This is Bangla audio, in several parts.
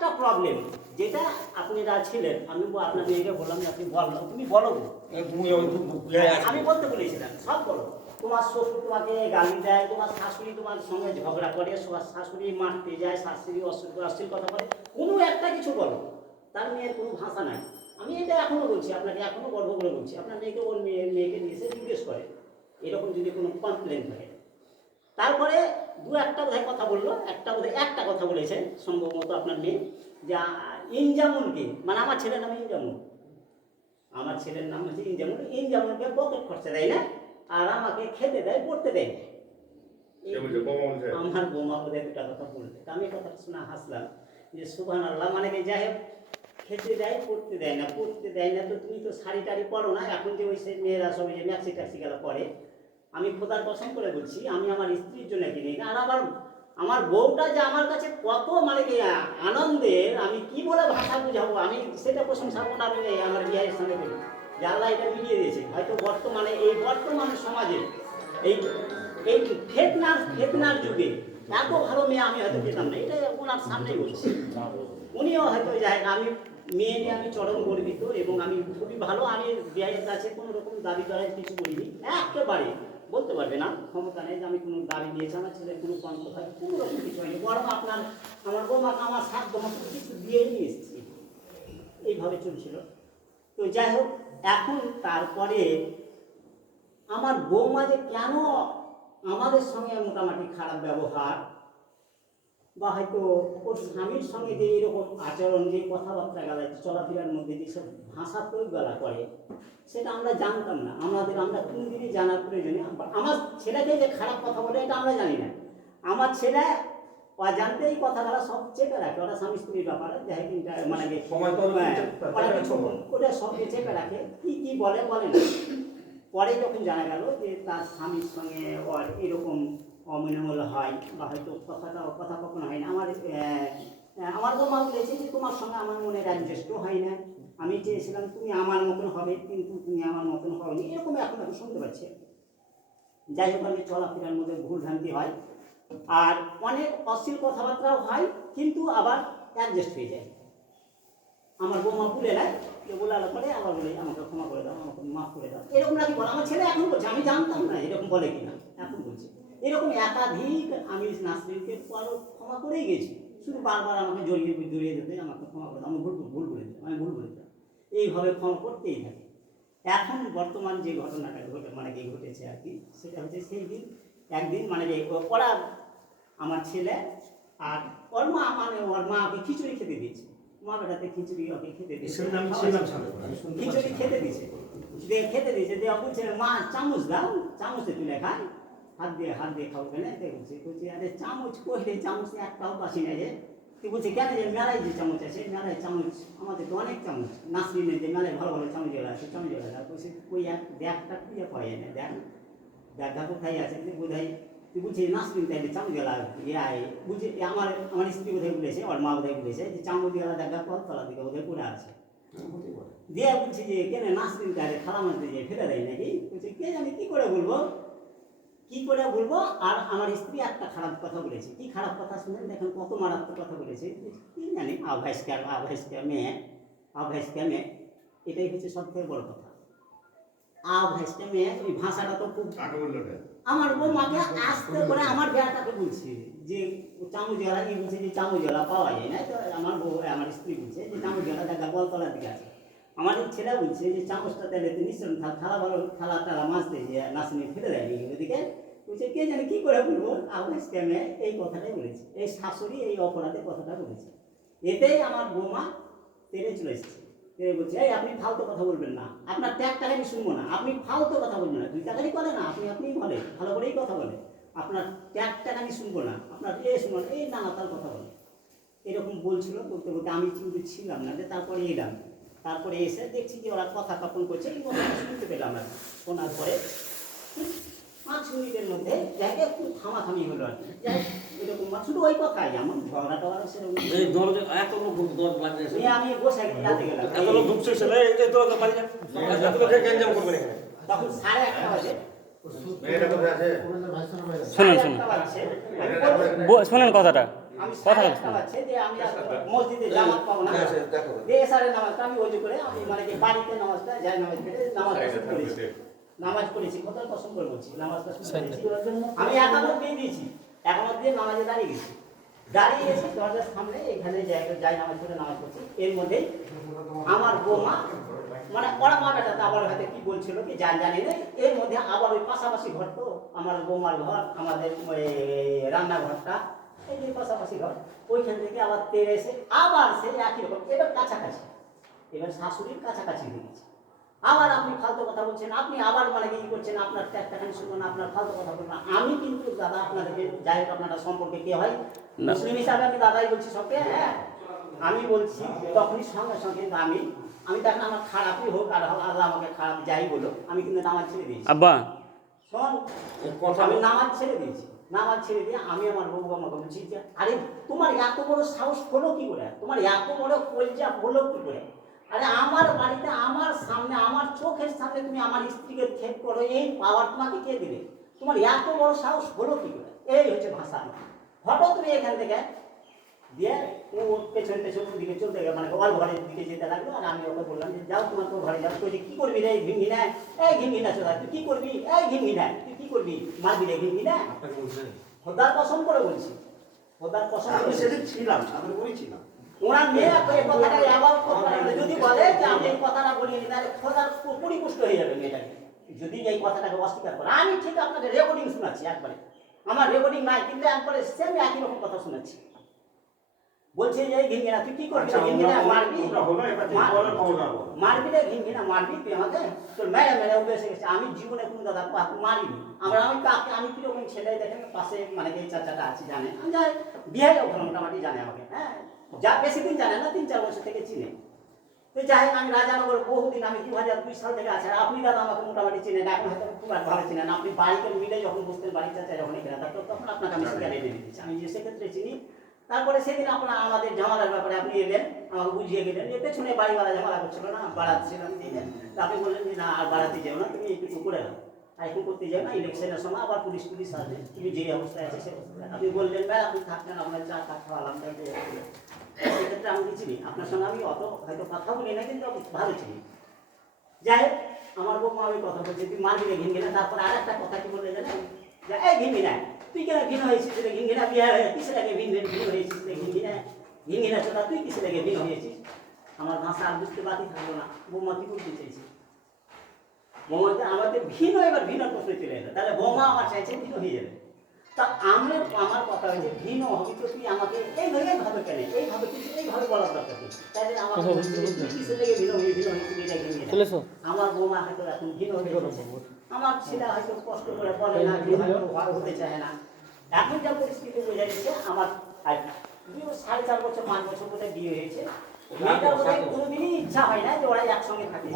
একটা প্রবলেম, যেটা আপনারা ছিলেন, আমি আপনার মেয়েকে বললাম যে আপনি বলো, তুমি বলো, আমি বলতে বলেছিলাম সব বলো। তোমার শ্বশুর তোমাকে গালি দেয়, তোমার শাশুড়ি তোমার সঙ্গে ঝগড়া করে, শাশুড়ি মারতে যায়, শাশুড়ি অশ্লীল কথা বলে, কোনো একটা কিছু বলো, তার মেয়ের কোনো ভাষা নাই। আমি এটা এখনো বলছি আপনাকে, এখনো গর্ব করে বলছি, আপনার মেয়েকে ওর মেয়েকে নিয়ে এসে জিজ্ঞেস করে এরকম যদি কোনো কমপ্লেন থাকে। তারপরে দু একটা বোধহয় কথা বললো, একটা কথা বলেছে সম্ভবত আপনার মেয়ে, যা ইনজামুলকে, মানে আমার ছেলের নাম ইনজামুল, আমার ছেলের নাম হচ্ছে ইনজামুল, ইনজামুলকে পকেট খরচা দেয় না, আর আমাকে খেতে দেয়, পড়তে দেয়। আমার বৌমা বোধহয় দুটা কথা বলতে, আমি কথাটা শুনে হাসলাম যে সুবহানাল্লাহ, মানে কি যাই হোক, খেতে দেয় পড়তে দেয় না, পড়তে দেয় না তো তুমি তো শাড়ি টাড়ি পরো না, এখন যে ওই সে মেয়েরা সব যে ম্যাক্সি ট্যাক্সি গেলা পরে, আমি খোদার কসম করে বলছি আমি আমার স্ত্রীর জন্য কিনি, আর আমার বউটা যে আমার কাছে কত মানে কি আনন্দের, আমি কি বলে ভাষা বুঝাবো, আমি সেটা প্রশংসা করবো না, আমি আমার বিয়ের সঙ্গে বলি যে আল্লাহ এটা মিলিয়ে দিয়েছে। হয়তো বর্তমানে এই বর্তমান সমাজে এই এই ফেতনার যুগে এত ভালো মেয়ে আমি হয়তো পেতাম না, এটা ওনার সামনেই বলছি। উনিও হয়তো যায়, আমি মেয়ে নিয়ে আমি চরম গর্বিত, এবং আমি খুবই ভালো, আমি বিয়ের কাছে কোনো রকম দাবি করার কিছু করিনি, একেবারে বলতে পারবে না, ক্ষমতা নেই যে আমি কোনো দাবি দিয়েছি, আমার ছেলের কোনো কণ্ঠ থাকে কোনো রকম কিছু হয়নি, বরং আমার বৌমাকে আমার সাধ্য মতো কিছু দিয়ে নিয়ে এসেছি, এইভাবে চলছিল। তো যাই হোক, এখন তারপরে আমার বৌমা যে কেন আমাদের সঙ্গে মোটামুটি খারাপ ব্যবহার, বা হয়তো ওর স্বামীর সঙ্গে যে এরকম আচরণ, যে কথাবার্তা গেলা, চলাফেরার মধ্যে যেসব ভাষা প্রয়োগ গেলা করে, সেটা আমরা জানতাম না, আমরা কোনোদিনই জানার প্রয়োজনে। আমার ছেলেকে যে খারাপ কথা বলে এটা আমরা জানি না, আমার ছেলে অজান্তে এই কথাগুলো সব চেপে রাখে, ওরা স্বামী স্ত্রীর ব্যাপারে যাই মানে ওরা কিছু ওটা সব চেপে রাখে, কি বলে না। পরে যখন জানা গেল যে তার স্বামীর সঙ্গে ওর এরকম অমনোমল হয়, বা হয়তো কথা কখনো হয় না, আমার বৌমা বলেছে যে তোমার সঙ্গে আমার মনে অ্যাডজাস্ট হয় না, আমি চেয়েছিলাম তুমি আমার মতন হবে, কিন্তু তুমি আমার মতন হওনি, এরকম এখন আমি শুনতে পাচ্ছি। যাই হোক, আমি চলাফেরার মধ্যে ভুল ভ্রান্তি হয়, আর অনেক অশ্লীল কথাবার্তাও হয়, কিন্তু আবার অ্যাডজাস্ট হয়ে যায়। আমার বৌমা ভুলে নেয়, যে বলার পরে আবার বলে আমাকে ক্ষমা করে দাও, আমাকে মাফ করে দাও, এরকম নাকি বলে। আমার ছেলে এখন বলছে, আমি জানতাম না এরকম বলে কিনা, এখন বলছে এরকম একাধিক। আমি নাসরিনকে আরও ক্ষমা করেই গেছি, শুধু বারবার আমাকে জড়িয়ে যেতে, আমাকে ক্ষমা করে দাও, আমি ভুল করে দিতাম, আমি ভুল করে দিতাম, এইভাবে ক্ষমা করতেই থাকে। এখন বর্তমান যে ঘটনাটা ঘটেছে আর কি, সেটা হচ্ছে সেই দিন একদিন মানে ওরা আমার ছেলে আর ওর মা ওকে খিচুড়ি খেতে দিয়েছে, মা বেটাতে খিচুড়ি ওকে খেতে দিয়েছে, খিচুড়ি খেতে দিয়েছে দেওয়া বলছে মা চামচ দাও, চামচে তুলে খায়, হাত দিয়ে খাও কেন, বলছি আরে চামচ কই রে, চামচ একটাও পাশি নাই রে। তুই বলছে কেন, যে মেলায় যে চামচ আছে, মেলায় চামচ আমাদের তো অনেক চামচ, নাসরিনের যে মেলায় ভালো ভালো চামচগুলো আছে, চামচগুলো বলছে ওই একটা খুঁজে পাওয়া যায় না, দেখা কোথায় আছে, বোধহয় তুই বলছি নাসরিন তাই চামচগুলা বলছি, আমার স্ত্রী বোধহয় বলেছে, ওর মা বোধহয় বলেছে যে চামচগুলা দেখা কলতলা দিকে বোধহয় পড়ে আছে, দিয়ে বলছি যে কেন নাসরিন তাহলে খালা মাঝে যে ফেলে দেয় নাকি, বলছি কে জানি কি করে বলবো। আর আমার স্ত্রী একটা খারাপ কথা বলেছে, কি খারাপ কথা শুনেন দেখেন, কত মারাত্মক কথা বলেছে, কি জানি আভাইসকা মেয়ে, এটাই হচ্ছে সব থেকে বড় কথা। আভাইসকা মেয়ে, ওই ভাষাটা তো খুব, আমার বৌমাকে আসতে করে আমার বেড়াটাকে বলছে যে চামচওয়ালা, কি বলছে যে চামচওয়ালা পাওয়া যায় না, তো আমার স্ত্রী বলছে যে চামচওয়ালা দেখা কলতলার দিকে আছে, আমার ছেলে বলছে যে চামচটা তেলে নিশ্চয় থালা টালা মাছতে যে নাচনি ফেলে দেয়নি ওদিকে, বলছে কে জানি কি করে বলবো, আভাস মেয়ে এই কথাটাই বলেছে, এই শাশুড়ি এই অপরাধের কথাটা বলেছে, এতেই আমার বৌমা তেড়ে চলে এসেছে। বলছে এই আপনি ফালতু কথা বলবেন না, আপনার ট্যাগ টাকানি শুনবো না, আপনি ফালতু কথা বলবেন না, দুই টাকারই করে না, আপনিই বলে ভালো করেই কথা বলে, আপনার ট্যাগ টাকানি শুনবো না, আপনার শুনবো না, এই নানা তার কথা বলে, এরকম বলছিল। বলতে আমি কিন্তু ছিলাম না, যে তারপরে এলাম, তারপরে এসে দেখছি যে ওরা কথা কাপন করছে, এই কথাটা শুনতে পেলাম না, শোনার পরে 5 মিনিটের মধ্যে জায়গায় একটু থামাথামি হলো আর কি, এরকম শুধু ওই কথাই, এমন ঝগড়া টগড়া সেরকম আমি বসে রাতে গেলাম, তখন 1:30 বাজে, শোনেন কথাটা, আমি কথা সাহেব খাওয়াচ্ছে যে আমি আর মসজিদে জামাত পাবো না যে এসারের নামাজটা আমি ওই করে আমি মানে কি বাড়িতে নামাজটা যাই নামাজ পড়ে নামাজটা শুরু করেছি নামাজ পড়েছি খোদার কসম করে বলছি নামাজটা শুরু করেছি আমি একামত দিয়ে দিয়েছি একামত দিয়ে নামাজে দাঁড়িয়ে গেছি দাঁড়িয়ে গেছি দরজার সামনে এখানে যাই নামাজ পড়ে নামাজ পড়ছি এর মধ্যে আমার বৌমা মানে ওরা মাটাটা আবার হয়তো কি বলছিল কি জানি না এর মধ্যে আবার ওই পাশাপাশি ঘর তো আমার বৌমার ঘর আমাদের রান্নাঘরটা এই যে পাশাপাশি ঘর ওইখান থেকে আবার তেরে এসে আবার সে একই রকম এবার কাছাকাছি এবার শাশুড়ির কাছাকাছি হয়ে গেছে আবার আপনি ফালতু কথা বলছেন আপনি আবার মানে কি করছেন আপনার একটাখানি শুনবেন আপনার ফালতু কথা বলবেন আমি কিন্তু দাদা আপনাদেরকে যাই হোক আপনারা সম্পর্কে কে হয় মুসলিম হিসাবে আমি দাদাই বলছি সবকে হ্যাঁ আমি বলছি তখনই সঙ্গে সঙ্গে আমি তখন আমার খারাপই হোক আর আল্লাহ আমাকে খারাপ যাই বলো আমি কিন্তু নামাজ ছেড়ে দিয়েছি আব্বা শোন আমি নামাজ ছেড়ে দিয়েছি নামাজ ছেড়ে দিয়ে আমি আমার বউ আমাকে বলছি যে আরে তোমার এত বড় সাহস হলো কি করে তোমার এত বড় কলজা হলো কি করে আরে আমার বাড়িতে আমার সামনে আমার চোখের সামনে তুমি আমার স্ত্রীকে থেপ করো এই পাওয়ার তোমাকে কে দিবে তোমার এত বড় সাহস হলো কি করে এই হচ্ছে ভাষা হঠাৎ তুমি এখান থেকে দিয়ে ও পেছন দিকে চলতে গেল মানে ওর ঘরের দিকে যেতে লাগলো আর আমি ওকে বললাম যে যাও তোমার তোর ঘরে যাও তুই কি করবি রে ঘিঙ্গি না এই ঘিঙ্গি না চোদা তুই কি করবি এই ঘিঙ্গি না তুই কি করবি মারবি রে ঘিঙ্গি না খোদার কসম করে বলছি খোদার কসম আমি সেদিন ছিলাম আমি বলেছিলাম ওনার মেয়ে এই কথাটা আবার যদি বলে যে আমি এই কথাটা বলি তাহলে খোদার পরিপুষ্ট হয়ে যাবে মেয়েটাকে যদি এই কথাটাকে অস্বীকার করে আমি ঠিক আপনাকে রেকর্ডিং শোনাচ্ছি একবারে আমার রেকর্ডিং নাই কিন্তু একবারে সেম একই রকম কথা শোনাচ্ছি বলছে যে ঘিঙ্গি না তুই কি করবি ঘিঙ্গি না মারবি মারবি রে ঘিঙ্গি না মারবি তুই আমাকে তোর মেরে উঠে এসে গেছে আমি জীবনে কোনো দাদা মারিনি আমি কিরকম ছেলে দেখেন পাশে মানে এই চাচাটা আছে জানে আমি যাই বিয়ে ওখানে মোটামুটি জানে আমাকে হ্যাঁ যা বেশি দিন জানে না 3-4 বছর থেকে চিনে তো যাই হোক আমি রাজানগর বহুদিন আমি 2002 সাল থেকে আছে আর আপনি দাদা আমাকে মোটামুটি চিনেন এখন হয়তো খুব ভালো চিনেন আপনি বাড়িতে মিলে যখন বসতেন বাড়ির চাচা যখন এখানে থাকতো তখন আপনাকে আমি শিকার এনে দিয়েছি আমি যে সেক্ষেত্রে চিনি তারপরে সেদিন আপনার আমাদের ঝামেলার ব্যাপারে আপনি এলেন আমাকে বুঝিয়ে গেলেন যে পেছনে বাড়িওয়ালা ঝামেলা করছিল না বাড়াচ্ছিলাম দিলেন তা আপনি বললেন যে না আর বাড়াতে যাও না তুমি একটু করে দাও আর এখন করতে যাও না ইলেকশনের সময় আবার পুলিশ আসবে তুমি যে অবস্থায় আছে সে অবস্থায় আপনি বললেন ভাই আপনি থাকতেন আপনার চা খাওয়ালাম তাই সেক্ষেত্রে আমি চিনি আপনার সঙ্গে আমি অত হয়তো কথা বলি না কিন্তু ভালো চিনি যাই হোক আমার বউমা আমি কথা বলছি তুই মারবি রে ঘিনবি না তারপরে আর একটা কথা কি বললে জানেন যে এই ঘিনবি না তুই কেন ভিন্ন হয়েছিস রে ঘিনবি না বিয়ে হয়ে কিসে লাগে ভিন্ন হয়েছিস রে ঘিনবি না চোদা তুই কিসে লাগে ভিন্ন হয়েছিস আমার ভাষা আর বুঝতে বাকি থাকলো না বৌমা কি বলতে চাইছি বৌমাকে আমাদের ভিন্ন এবার ভিন্ন প্রশ্ন চলে এলো তাহলে বৌমা আমার চাইছে ভিন্ন হয়ে যাবে তা আমার কথা হয়েছে ভিন্ন হবে তো তুই আমাকে এইভাবে কেন এইভাবে কিছু এইভাবে বলার দরকার নেই তাহলে আমাকে কিসের লেগে ভিন্ন হয়েছিল আমার বৌমা হয়তো এখন ভিন্ন হয়ে গেছে আমার ছেলে হয়তো কষ্ট করে বলে না হয়তো হতে চায় না এখন যা পরিস্থিতি বোঝা যাচ্ছে আমার 4.5 বছর 5 বছর মধ্যে বিয়ে হয়েছে মেয়েটার কোনোদিনই ইচ্ছা হয় না যে ওরা একসঙ্গে থাকে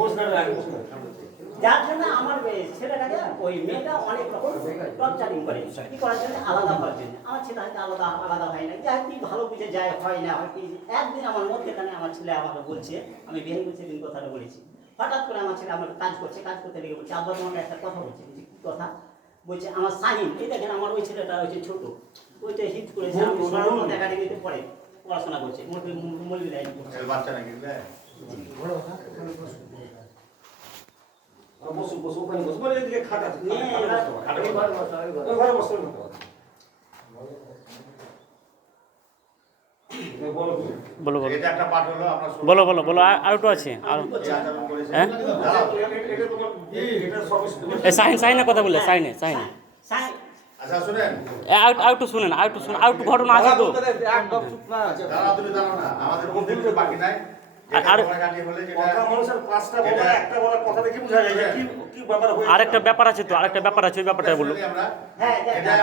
যার জন্য আমার ছেলেটাকে ওই মেয়েটা অনেক রকম টর্চারিং করে কি করার জন্য আলাদা হওয়ার জন্য আমার ছেলে হয়তো আলাদা হয় না যাই কি ভালো বুঝে যায় হয় না হয় কি একদিন আমার মধ্যেখানে আমার ছেলে আমাকে বলছে আমি বিয়ে করছি দিন কথাটা বলেছি হঠাৎ করে আমার ছেলে আমার কাজ করতে লেগে বলছে আব্বা তোমাকে একটা কথা বলছে কি কথা বলছে আমার সাহিন এই দেখেন আমার ওই ছেলেটা হয়েছে ছোট ওইটা হিট করেছে আমি সর্বমত একাডেমিতে পড়ে পড়াশোনা করছে মৌলভী লাইন বাচ্চা নাকি বসু ওখানে বসু বলে এদিকে খাট আছে ঘরে বসতে বলো এটা একটা পাঠ হলো আপনার বলো আর একটু আছে আর হ্যাঁ সাইনের কথা বললে সাইনে আচ্ছা শুনেন আর একটু শুনেন আর একটু ঘটনা আছে তো একদম চুপ না দাঁড়াও তুমি দাঁড়াও না আমাদের মধ্যে কিছু বাকি নাই আরেকটা ব্যাপার আছে ওই ব্যাপারটা বলুন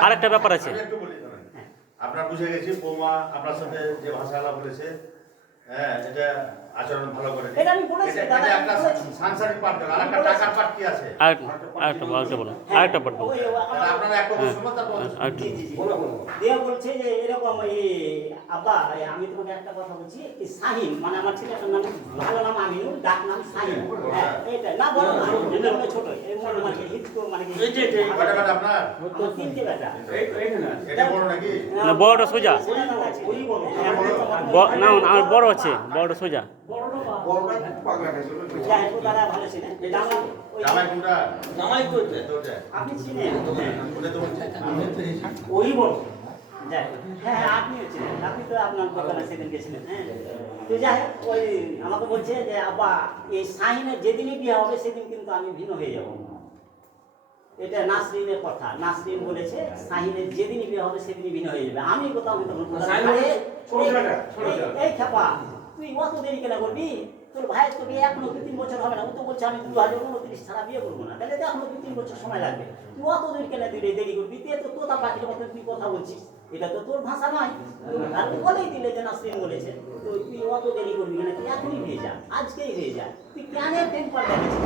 আরেকটা ব্যাপার আছে আপনার বুঝে গেছি বৌমা আপনার সাথে যে ভাষাটা বলেছে হ্যাঁ, এটা আচরণ ভালো করে দিই। এটা আমি বলেছি, এটা দাদা, একটা আমি বলেছি। সাংসারিক পাঠ গেল, আর একটা টাকার পাঠ কি আছে? আরেকটা বলো আরেকটা পাঠ বলো। তাহলে আপনারা একটা বছর শুনবেন, তারপর আরেকটা জি জি জি দিয়া বলছে যে এরকম আব্বা আমি তোমাকে একটা কথা বলছি এই শাহিন মানে আমার ছেলেটার নাম ভালো নাম আমিনুল ডাক নাম শাহিন হ্যাঁ এটা না বড় না এটা হলো ছোট এই মনে মানে হিচকো মানে কি কয়টা বেটা আপনার? আমার তিনটে বেটা এটা বড় নাকি? না বড়টা সোজা ওই বড় না আমার বড় আছে বড়টা সোজা যাই হোক দাদা ভালো ছিলেন জামাই কোনটা? জামাই ওটা। আপনি ছিলেন ওটা তো বলছি। ওই বড় যাই হোক, হ্যাঁ হ্যাঁ আপনিও ছিলেন আপনি তো আপনার দোকানে সেদিন গেছিলেন হ্যাঁ তো যাই হোক ওই আমাকে বলছে যে আব্বা এই শাহিনের যেদিনই বিয়ে হবে সেদিন কিন্তু আমি ভিন্ন হয়ে যাব এটা নাসরিনের কথা নাসরিন বলেছে শাহিনের যেদিনই বিয়ে হবে সেদিনই ভিন্ন হয়ে যাবে আমি কোথাও আমি তখন বললাম, আরে, এই খেপা তুই অত দেরি কেন করবি তোর ভাইয়ের তো বিয়ে এখনো 2-3 বছর হবে না ও তো বলছে আমি 2029 ছাড়া বিয়ে করবো না তাহলে তো এখনো 2-3 বছর সময় লাগবে তুই অত দেরি কেন দেরি করবি তুই তো তোতা পাখির মতো তুই কথা বলছিস এটা তো তোর ভাষা নয় আর তুই বলেই দিলে যে নাসরিন বলেছে তো তুই অত দেরি করবি না তুই এখনই হয়ে যা আজকেই হয়ে যা তুই কেন টেম্পার দেখাচ্ছিস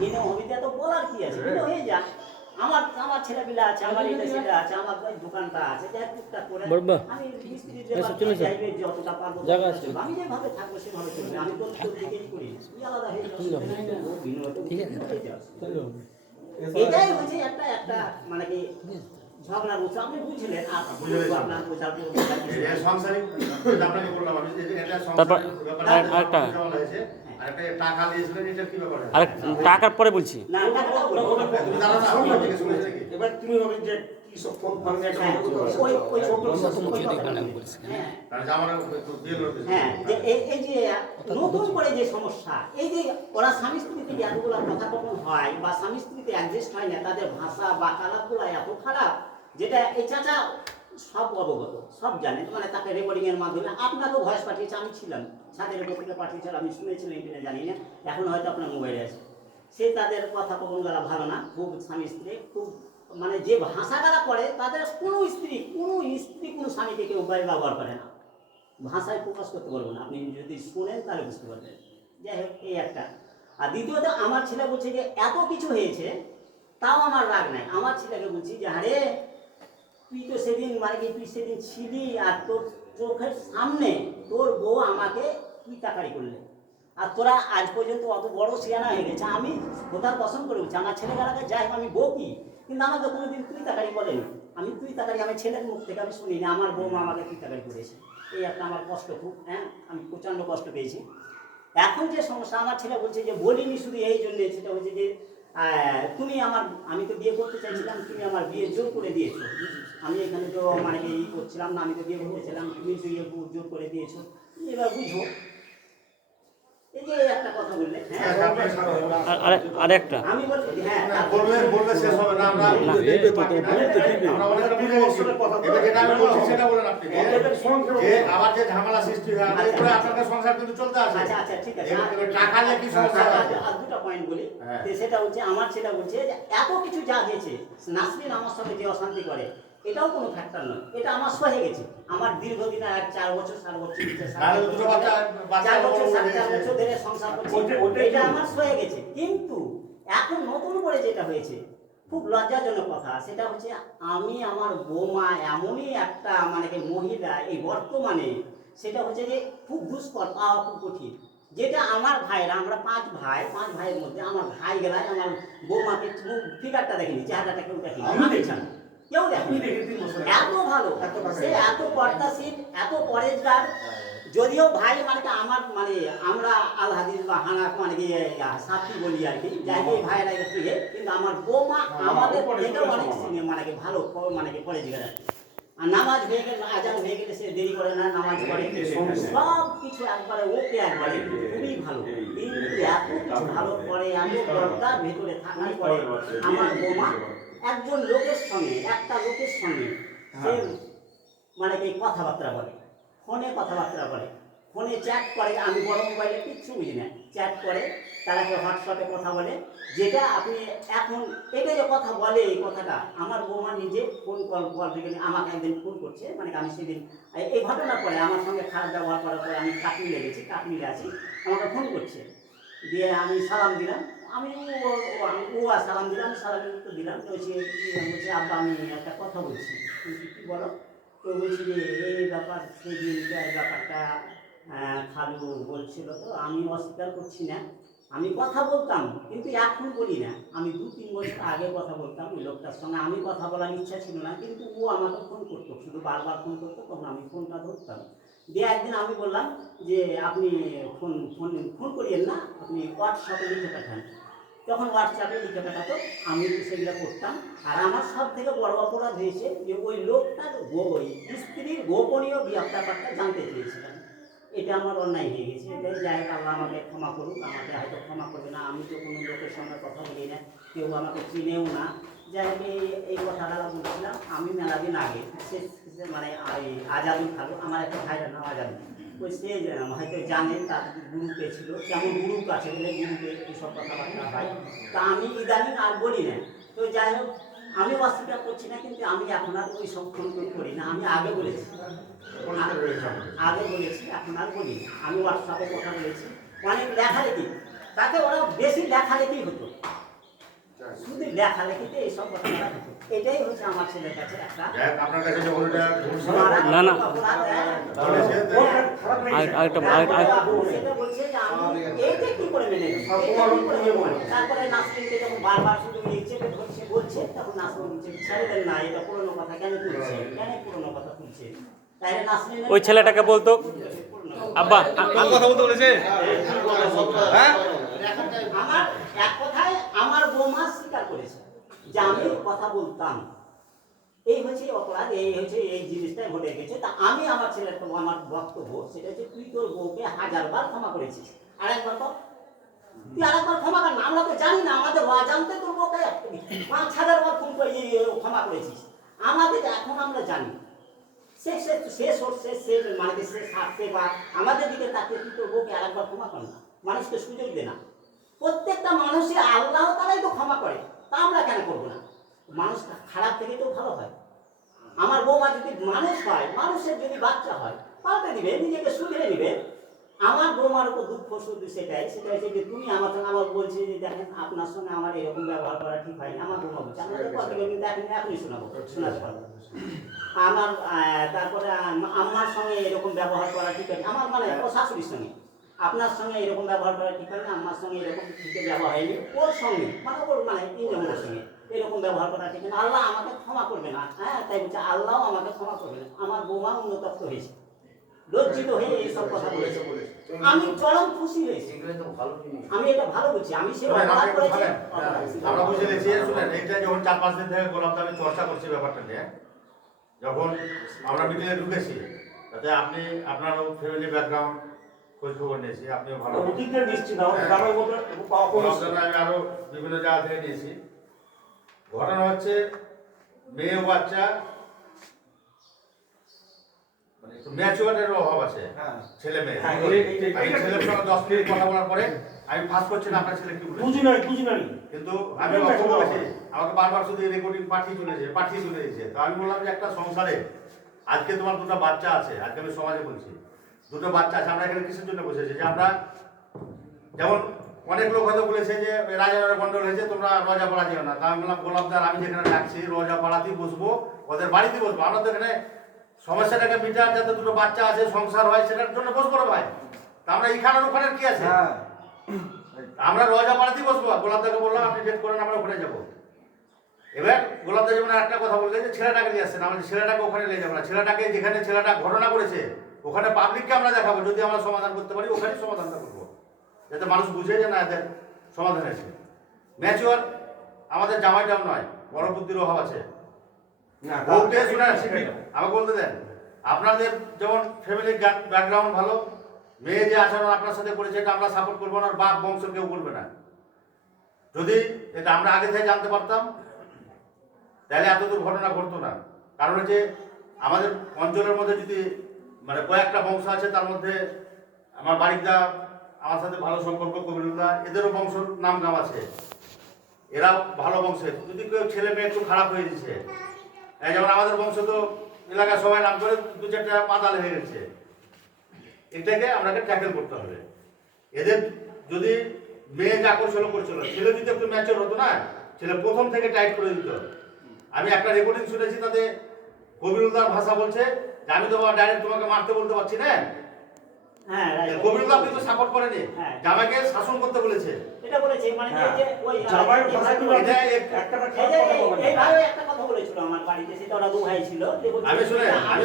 দিনে হবিতে তো বলার কি আছে দিনে হয়ে যা আমার ছেলেপিলা আছে আমার এটা সেটা আছে আমার ওই দোকানটা আছে যাই টুকটাক করে আমি মিস্ত্রিদের চাইবে যতটা পারবো আমি যেভাবে থাকবো সেভাবে চলবে আমি তো তোর দিকেই করি তুই আলাদা হয়ে এটাই হচ্ছে একটা মানে কি ঝগড়া বুঝছো আপনি বুঝলেন আপনার বোঝার এটা সাংসারিক আপনাকে বললাম আমি যে এটা তারপর সাংসারিক ব্যাপার আরেকটা হয়েছে আর একটা টাকা দিয়েছিলেন এটা কি ব্যাপার? আর টাকার পরে বলছি না টাকাটা তুমি জানো না আমি থেকে শুনেছি কি? এবার তুমি হবে যে কি সব কোন ফার্মে একটা ওই ছোট কারণ যে আমার বিয়ে করতে হ্যাঁ যে এই যে নতুন করে যে সমস্যা এই যে ওরা স্বামী স্ত্রীতে যে এতগুলো কথা কখন হয় বা স্বামী স্ত্রীতে অ্যাডজাস্ট হয় না তাদের ভাষা বা কালারগুলো এত খারাপ যেটা এই চাচা সব অবগত সব জানে মানে তাকে রেকর্ডিং এর মাধ্যমে আপনাকেও ভয়েস পাঠিয়েছে আমি ছিলাম ছাদের উপর থেকে পাঠিয়েছিল আমি শুনেছিলাম কিনা জানি না এখন হয়তো আপনার মোবাইলে আছে সে তাদের কথা কখন গলা ভালো না খুব স্বামী স্ত্রী খুব মানে যে ভাষাগালা করে তাদের কোনো স্ত্রী কোনো স্বামীকে কেউ ব্যবহার করে না ভাষায় প্রকাশ করতে পারবো না আপনি যদি শোনেন তাহলে বুঝতে পারবেন যাই হোক এই একটা আর দ্বিতীয়ত আমার ছেলে বলছে যে এত কিছু হয়েছে তাও আমার রাগ নাই আমার ছেলেকে বলছি যে আরে তুই তো সেদিন মানে কি তুই সেদিন ছিলি আর তোর চোখের সামনে তোর বউ আমাকে তুই তাকারি করলে আর তোরা আজ পর্যন্ত অত বড় সিয়ানা হয়ে গেছে আমি কোথাও পছন্দ করে বলছি আমার ছেলেবেলাকে যাই হোক আমি বউ কি কিন্তু আমাকে কোনোদিন তুই তাকারি বলেনি আমি তুই তাকারি আমি ছেলের মুখ থেকে আমি শুনিনি আমার বৌমা আমাকে তুই তাকারি করেছে এই একটা আমার কষ্ট খুব হ্যাঁ আমি প্রচণ্ড কষ্ট পেয়েছি এখন যে সমস্যা আমার ছেলে বলছে যে বলিনি শুধু এই জন্যে সেটা হচ্ছে যে তুমি আমি তো বিয়ে করতে চাইছিলাম তুমি আমার বিয়ে জোর করে দিয়েছো আমি এখানে তো মানে ই করছিলাম না আমি তো বিয়ে করতেছিলাম তুমি জোর করে দিয়েছো এবার বুঝো এই যে একটা কথা বললে আরেকটা আমি বলছি হ্যাঁ বললে শেষ হবে না আমরা আমরা অনেকটা বুঝে গেছি এবার যেটা আমি বলছি সেটা বলেন আপনি যে আবার যে ঝামেলা সৃষ্টি হয় আমাদের উপরে আপনাদের সংসার কিন্তু চলতে আছে আচ্ছা আচ্ছা ঠিক আছে এবার টাকা নিয়ে কি সমস্যা আছে? আর দুটো পয়েন্ট বলি হ্যাঁ। যে সেটা হচ্ছে আমার ছেলে বলছে যে এত কিছু যা হয়েছে নাসরিন আমার সাথে যে অশান্তি করে এটাও কোনো ফ্যাক্টর নয় এটা আমার সহে গেছে আমার দীর্ঘদিন আর 4 বছর 7 বছর তাহলে দুটো বাচ্চা 4 বছর বড় হয়ে 4 গেছে। বছর ধরে সংসার করছি এটা আমার সহে গেছে কিন্তু এখন নতুন করে যেটা হয়েছে খুব লজ্জাজনক কথা সেটা হচ্ছে আমি আমার বৌমা এমনই একটা মানে কি মহিলা এই বর্তমানে সেটা হচ্ছে যে খুব দুষ্কর পাওয়া খুব কঠিন যেটা আমার ভাইরা আমরা 5 ভাইয়ের মধ্যে আমার ভাই গেলায় আমার বৌমাকে ফিগারটা দেখেনি চেহারাটা কেউ দেখেনি আমি জানি কেউ দেখেনি এত ভালো সে এত পর্দাশীল এত পরেজগার যদিও ভাই মানে কি আমার মানে আমরা আল হাদিস বা হানাক মানে কি সাথী বলি আর কি যাই হোক ভাইয়েরা একটু কিন্তু আমার বৌমা আমাদের থেকেও অনেক মানে কি ভালো মানে কি পরেজগার আর কি আর নামাজ হয়ে গেলে আজান হয়ে গেলে সে দেরি করে না নামাজ পড়ে সব কিছু একবারে ওকে একবারে খুবই ভালো কিন্তু এত কিছু ভালো করে এত দরকার ভেতরে থাকার পরে আমার বৌমা একজন লোকের সঙ্গে একটা লোকের সঙ্গে সে মানে কি কথাবার্তা বলে ফোনে কথাবার্তা বলে ফোনে চ্যাট করে, আমি বড় মোবাইলে কিচ্ছু বুঝি না, চ্যাট করে, তারা হোয়াটসঅ্যাপে কথা বলে, যেটা আপনি এখন এটা যে কথা বলে এই কথাটা আমার বৌমা নিজে ফোন কল থেকে আমাকে একদিন ফোন করছে, মানে আমি সেদিন এই ঘটনার পরে আমার সঙ্গে খারাপ ব্যবহার করার পরে আমি কাশ্মীরে গেছি, কাশ্মীরে আছি, আমাকে ফোন করছে, দিয়ে আমি সালাম দিলাম, আমি ও আর সালাম দিলাম, আমি সালাম উত্তর দিলাম, তো সে বলছে আব্বা আমি একটা কথা বলছি, কী বলো, তো বলছি যে এই ব্যাপার সেদিনকার ব্যাপারটা খালু বলছিল, তো আমি অস্বীকার করছি না, আমি কথা বলতাম কিন্তু এখন বলি না, আমি 2-3 বছর আগে কথা বলতাম ওই লোকটার সঙ্গে, আমি কথা বলার ইচ্ছা ছিল না, কিন্তু ও আমাকে ফোন করতো, শুধু বারবার ফোন করতো, তখন আমি ফোনটা ধরতাম, দিয়ে একদিন আমি বললাম যে আপনি ফোন ফোন ফোন করিয়েন না, আপনি হোয়াটসঅ্যাপে লিখে পাঠান, তখন হোয়াটসঅ্যাপে লিখে পাঠাতো, আমি সেগুলো করতাম, আর আমার সব থেকে বড় অপরাধ হয়েছে যে ওই লোকটার ওই স্ত্রীর গোপনীয় ব্যাপারটা জানতে চেয়েছিলাম, এটা আমার অন্যায় হয়ে গেছে, এটাই যাই হোক আল্লাহ আমাকে ক্ষমা করুক, আমাকে হয়তো ক্ষমা করবে না, আমি তো কোনো লোকের সঙ্গে কথা বলি না, কেউ আমাকে চিনেও না, যাই হোক এই কথাটা বলছিলাম, আমি মেলা দিন আগে মানে আজাদুল খালু, আমার একটা ভাইয়ের নাম আজাদুল, ওই সে হয়তো জানেন তার গ্রুপে ছিল, কেমন গ্রুপ আছে বলে গ্রুপে এইসব কথাবার্তা হয়, তা আমি ইদানিং আর বলি না, তো যাই হোক আমি অস্বীকার করছি না, কিন্তু আমি এখন আর ওই সব ফোন করি না, আমি আগে বলেছি, এখন আর বলি না, আমি হোয়াটসঅ্যাপে কথা বলেছি, অনেক লেখালেখি, তাতে ওরা বেশি লেখালেখি হতো, শুধু লেখালেখিতে এইসব কথাটা হতো, এটাই হচ্ছে আমার ছেলের কাছে একটা আপনার কাছে যখন এটা না, না। অপরাধ, সেটা বলছে যে আমি এইটা কি করে মেনে নিই, তারপরে নাসরিনকে যখন বারবার শুধু চেপে ধরছে বলছে, তখন নাসরিন বলছে ছেড়ে দেন না, এটা পুরোনো কথা কেন তুলছে, কেন পুরোনো কথা তুলছে, তাইলে নাসরিন ওই ছেলেটাকে বলতো আব্বা কথা বলতে বলেছে হ্যাঁ আমার এক কথায় আমার বৌমা স্বীকার করেছে যে আমি কথা বলতাম, এই হচ্ছে অপরাধ, এই হচ্ছে এই জিনিসটাই ঘটে গেছে, তা আমি আমার ছেলের আমার বক্তব্য সেটা হচ্ছে তুই তোর বউকে 1000বার ক্ষমা করেছিস, আরেকবার তো তুই আরেকবার ক্ষমা কর না, আমরা তো জানি না, আমাদের অজান্তে তোর বউকে 5000 বার ক্ষমা করেছিস, আমাদের এখন আমরা জানি, মানে সে থাকতে বা আমাদের দিকে তাকিয়ে তুই তোর বউকে আরেকবার ক্ষমা কর না, মানুষকে সুযোগ দে না, প্রত্যেকটা মানুষই আল্লাহ তাআলাই তো ক্ষমা করে, তা আমরা কেন করবো না, মানুষ খারাপ থেকে তো ভালো হয়, আমার বৌমা যদি মানুষ হয়, মানুষের যদি বাচ্চা হয় পাল্টে দিবে, নিজেকে শুধরে নিবে, আমার বৌমার উপর দুঃখ শুধু সেটাই হচ্ছে যে তুমি আমার সঙ্গে আমার বলছি যে দেখেন আপনার সঙ্গে আমার এরকম ব্যবহার করা ঠিক হয়নি, আমার বৌমা বলছে আমাদের কথা কিন্তু এখনই শোনাতে পারবো, আমার তারপরে আম্মার সঙ্গে এরকম ব্যবহার করা ঠিক হয়নি, আমার মানে ও শাশুড়ির সঙ্গে আপনার সঙ্গে এরকম ব্যবহার করা ঠিক হয়নি, আমার সঙ্গে এরকম ঠিক ব্যবহার হয়নি, ওর সঙ্গে মানে ওর মানে তিনজনের সঙ্গে এরকম ব্যবহার করা ঠিক না, আল্লাহ আমাকে ক্ষমা করবে না, হ্যাঁ তাই বলছে আল্লাহও আমাকে ক্ষমা করবে না, আমার বৌমা উন্নতপ্ত হয়েছে, লজ্জিত হয়ে এইসব কথা বলেছে, আমি চরম খুশি হয়েছি, আমি এটা ভালো বলছি, আমি সে অপরাধ করেছি, আমরা বুঝে নিয়েছি, শুনেন এটা যখন 4-5 দিন থেকে গোলাপদা আমি চর্চা করছি ব্যাপারটা নিয়ে, যখন আমরা মিটিংয়ে ঢুকেছি, তাতে আপনি আপনারও ফ্যামিলি ব্যাকগ্রাউন্ড খোঁজ খবর নিয়েছি, আপনিও ভালো অতীতে নিশ্চিত গ্রামের মধ্যে পাওয়া গোলাপদা আমি আরো বিভিন্ন জায়গা থেকে নিয়েছি, ঘটনা হচ্ছে মেয়ে বাচ্চা মানে একটু ম্যাচুয়ারের অভাব আছে, ছেলে মেয়ে, হ্যাঁ, আমি ছেলের সঙ্গে 10 মিনিট কথা বলার পরে আমি ফার্স্ট করছি না আপনার ছেলে কি বলে, বুঝি নাই কিন্তু আমি অবাক হয়েছি, আমাকে বারবার শুধু রেকর্ডিং পাঠিয়ে চলে দিয়েছে, তো আমি বললাম যে একটা সংসারে আজকে তোমার 2টা বাচ্চা আছে, আজকে আমি সমাজে বলছি 2টো বাচ্চা আছে, আমরা এখানে কিসের জন্য বসেছি, যে আমরা যেমন অনেক লোক হয়তো বলেছে যে রাজারা গন্ডল হয়েছে তোমরা রজা পাড়া যেও না, তা আমি বললাম গোলাপদার আমি যেখানে রাখছি রজা পাড়াতেই বসবো, ওদের বাড়িতে বসবো, আমরা তো এখানে সমস্যাটাকে মিটার যাতে 2টো বাচ্চা আছে সংসার হয় সেটার জন্য বসবো না ভাই, তা আমরা এখানে ওখানে কি আছে, আমরা রজা পাড়াতেই বসবো, গোলাপদাকে বললাম আপনি ডেট করেন আমরা ওখানে যাবো, এবার গোলাপদা যেমন একটা কথা বলতে যে ছেলেটাকে নিয়ে আসছেন, আমাদের ছেলেটাকে ওখানে নিয়ে যাবো না, ছেলেটাকে যেখানে ছেলেটা ঘটনা করেছে ওখানে পাবলিককে আমরা দেখাবো, যদি আমরা সমাধান করতে পারি ওখানে সমাধানটা করবো, যাতে মানুষ বুঝে যে না এদের সমাধান আছে, ম্যাচিওর আমাদের জামাইটাও নয়, বড় বুদ্ধির অভাব আছে, বউকে শুনে আমাকে বলতে দেন, আপনাদের যেমন ফ্যামিলি ব্যাকগ্রাউন্ড ভালো, মেয়ে যে আচরণ আপনার সাথে করেছে এটা আমরা সাপোর্ট করবো না, বাপ বংশ কেউ করবে না, যদি এটা আমরা আগে থেকে জানতে পারতাম তাহলে এতদূর ঘটনা ঘটতো না, কারণ হচ্ছে আমাদের অঞ্চলের মধ্যে যদি মানে কয়েকটা বংশ আছে তার মধ্যে আমার বাড়িটা আমার সাথে ভালো সম্পর্ক, কবিরুল্লাহ এদেরও বংশ নাম গাম আছে, এরা ভালো বংশের। যদি কেউ ছেলে মেয়ে একটু খারাপ হয়ে যাচ্ছে, যেমন আমাদের বংশ তো এলাকার সবাই নাম করে 2-4টা মাতাল হয়ে গেছে, এটাকে আপনাকে ট্যাকেল করতে হবে। এদের যদি মেয়ে যা করছিল, ছেলে যদি একটু ম্যাচিওর হতো না, ছেলে প্রথম থেকে টাইট করে দিত। আমি একটা রেকর্ডিং শুনেছি, তাতে কবিরুল্লাহর ভাষা বলছে যে আমি তো ডাইরেক্ট তোমাকে মারতে বলতে পারছি না। হ্যাঁ কবিরুল্লাহ কিন্তু সাপোর্ট করেনি, হ্যাঁ। জামাইকে শাসন করতে বলেছে। এটা বলেছে মানে যে ওই জামাইয়ের ভাষা কি এটা একটা এই ভাই একটা কথা বলেছিল আমার বাড়িতে, সেটা ওরা 2 ভাই ছিল। আমি শুনে আমি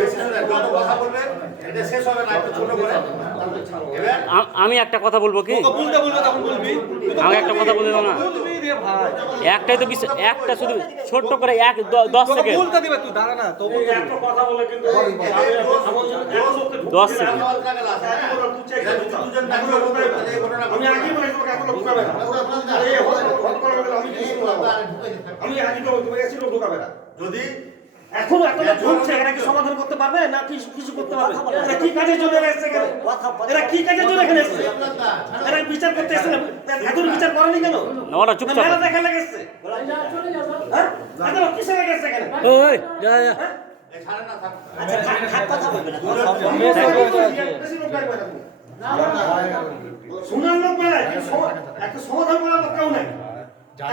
বেশি শুনে যত কথা বলবেন এটা শেষ হবে না, একটু ছোট করে। এবার আমি একটা কথা বলবো কি, বলতে বলবে তখন বলবি। আমাকে একটা কথা বলে দাও না। বলবি রে ভাই। একটাই তো বিষয়, একটা শুধু ছোট্ট করে 10 তোকে সেকেন্ড, বলতে দিবে, তুই দাঁড়া না তো এই একটা কথা বলে কিন্তু আমি একজনকে 10 সেকেন্ড। আমি আগেই বলেছি তোকে এখনো ঢুকাবে না। এই হট করা গেলে আমি কিছু বলবো না। আমি আগে তো তুমি গেছিল ঢুকাবে না। যদি এখন এত ঢুকছে, এরা কি সমাধান করতে পারবে না কিছু করতে পারবে? এরা কি কাজের জন্য এসেছে এখানে? এরা কি কাজের জন্য এখানে এসেছে? এরা বিচার করতে এসেছে, এত বিচার করেনি কেন? না, ওরা চুপচাপ। মেলা দেখা লেগেছে। হ্যাঁ? এত কিসে লেগেছে এখানে? ওই যা যা। ছাড়েন না, থাক। আচ্ছা খাট কথা বলবে না। বেশি লোক গাইবে না তুমি। শোনার লোক বেড়ায়, একটা সমাধান করার লোক কেউ নাই।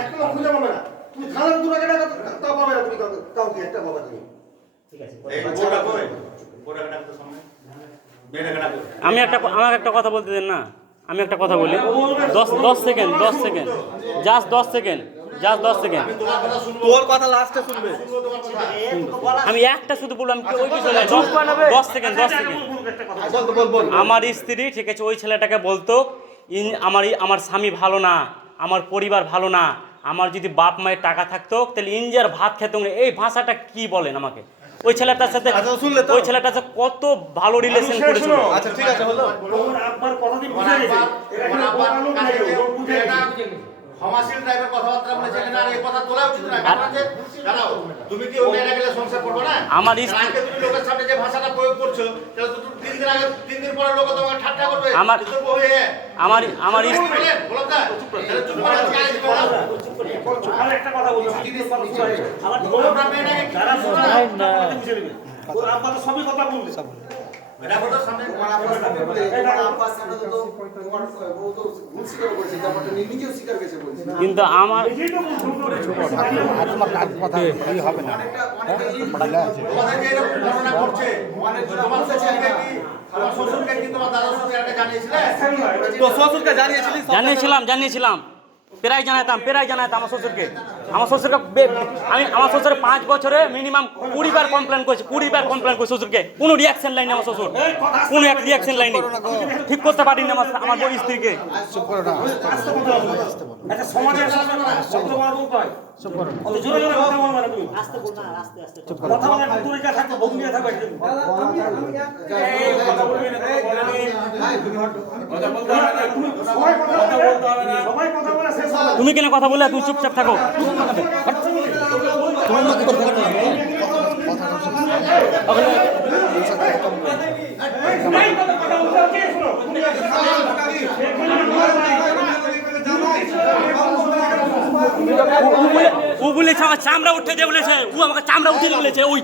একটা লোক খুঁজে পাবে না। তুমি থানার 2 টাকা তাও পাবে না, তুমি কাউকে একটা পাবে তুমি। ঠিক আছে এই বোর্ডটা কই? বোর্ডটা ডাকতে সামনে। মেয়েটাকে ডাকো। আমাকে একটা কথা বলতে দেন না। আমি একটা কথা বলি, 10 সেকেন্ড, জাস্ট 10 সেকেন্ড। আমি তোমার কথা শুনবো। তোর কথা লাস্টে শুনবে। শুনবো তোমার কথা। আমি একটা শুধু বলবো, আমি ওই বিষয়ে 10 সেকেন্ড। বল। আমার স্ত্রী, ঠিক আছে, ওই ছেলেটাকে বলতো আমার স্বামী ভালো না, আমার পরিবার ভালো না, আমার যদি বাপ মায়ের টাকা থাকতো তাহলে ইন্ডিয়ার ভাত খেত না। এই ভাষাটা কি বলেন আমাকে? ওই ছেলেটার সাথে আচ্ছা, শুনলে তো? ওই ছেলেটার সাথে কত ভালো রিলেশন করেছিল। আচ্ছা ঠিক আছে, হলো। তোমার আব্বার কথা দিয়ে বুঝে গেছে। এরা কি লোক নাই, লোক বুঝে গেছে। ক্ষমাশীল টাইপের কথাবার্তা বলেছে, এখানে আর এই কথা তোলা উচিত না। কারণ হচ্ছে দাঁড়াও, তুমি কি ওই মেয়েটা গেলে সংসার করবে না? আমার স্ত্রী- আজকে তুমি লোকের সামনে যে ভাষাটা প্রয়োগ করছো, তাহলে তো তুমি 3 দিন আগে 3 দিন পরে লোক তোমাকে ঠাট্টা করবে। আমার- কিন্তু বউ এ আমার স্ত্রী- বলেন, বলো না। তাহলে চুপ করে আজকে আইস বলো। আর একটা কথা বলবো, আবার আমরা মেয়েটাকে কি যারা বলবো শোনা না? বুঝে নেবে। ওর আব্বা তো সবই কথা বলবে। এটা বলো সামনে। কিন্তু আমার নিজেই তো বলছো। তোমাদের যে এরকম ঘটনা ঘটছে, তোমার শ্বশুরকে কি তোমার দাদা শ্বশুর এটা জানিয়েছিলে? তো শ্বশুরকে জানিয়েছিলি? জানিয়েছিলাম, প্রায় জানাতাম আমার শ্বশুরকে। আমার শ্বশুরের 5 বছরে মিনিমাম 20 বার কমপ্লেন করেছি, শ্বশুরকে। কোনো রিয়াকশন লাইনি আমার শ্বশুর, কোনো এক রিয়াকশন লাইনি। ঠিক করতে পারিনি আমার বউ স্ত্রীকে। একটা সমাজের সামনে কত বড় বলতে হয়। অত জোরে জোরে কথা বলবে না তুমি। আস্তে বল না, আস্তে আস্তে কথা বলার একটা তরিকা থাকবে, ভঙ্গিমা থাকবে একদিন। এই কথা বলবি না, তুমি সবাই কথা বলে শেষ হবে। তুমি কেন কথা বলে তুমি চুপচাপ থাকো? ও বলেছে আমার চামড়া উঠে যে বলেছে, ও আমাকে চামড়া উঠে বলেছে। ওই